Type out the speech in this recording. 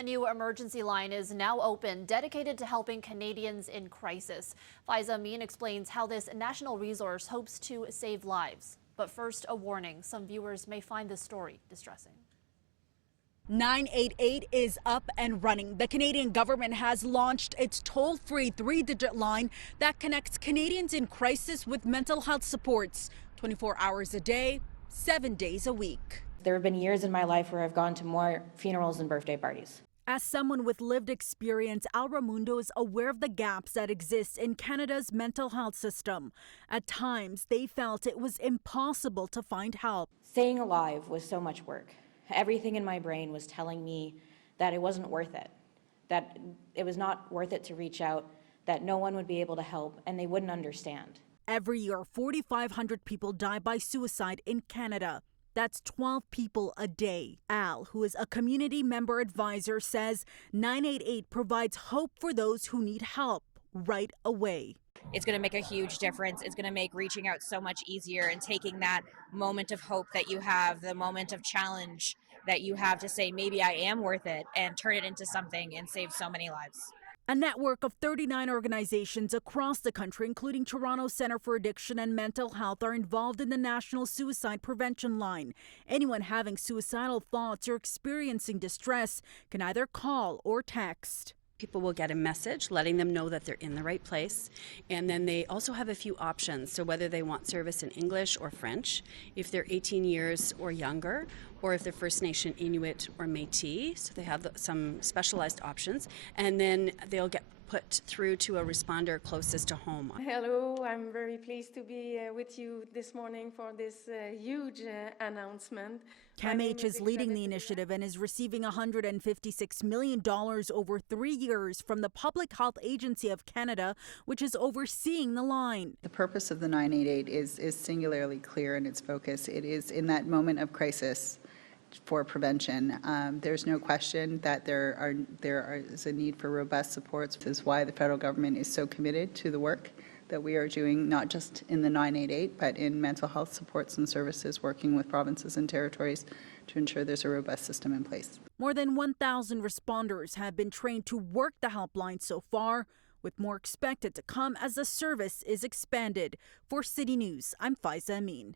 A new emergency line is now open, dedicated to helping Canadians in crisis. Faiza Amin explains how this national resource hopes to save lives. But first, a warning. Some viewers may find this story distressing. 988 is up and running. The Canadian government has launched its toll-free 3-digit line that connects Canadians in crisis with mental health supports 24 hours a day, 7 days a week. There have been years in my life where I've gone to more funerals than birthday parties. As someone with lived experience, Al Ramundo is aware of the gaps that exist in Canada's mental health system. At times, they felt it was impossible to find help. Staying alive was so much work. Everything in my brain was telling me that it wasn't worth it, that it was not worth it to reach out, that no one would be able to help, and they wouldn't understand. Every year, 4,500 people die by suicide in Canada. That's 12 people a day. Al, who is a community member advisor, says 988 provides hope for those who need help right away. It's going to make a huge difference. It's going to make reaching out so much easier and taking that moment of hope that you have, the moment of challenge that you have to say, maybe I am worth it, and turn it into something and save so many lives. A network of 39 organizations across the country, including Toronto Centre for Addiction and Mental Health, are involved in the National Suicide Prevention Line. Anyone having suicidal thoughts or experiencing distress can either call or text. People will get a message letting them know that they're in the right place, and then they also have a few options. So whether they want service in English or French, if they're 18 years or younger, or if they're First Nation, Inuit or Métis, so they have some specialized options, and then they'll get put through to a responder closest to home. Hello, I'm very pleased to be with you this morning for this huge announcement. CAMH is leading the initiative and is receiving $156 million over 3 years from the Public Health Agency of Canada, which is overseeing the line. The purpose of the 988 is singularly clear in its focus. It is in that moment of crisis for prevention. There's no question that there is a need for robust supports. This is why the federal government is so committed to the work that we are doing, not just in the 988, but in mental health supports and services, working with provinces and territories to ensure there's a robust system in place. More than 1,000 responders have been trained to work the helpline so far, with more expected to come as the service is expanded. For City News, I'm Faiza Amin.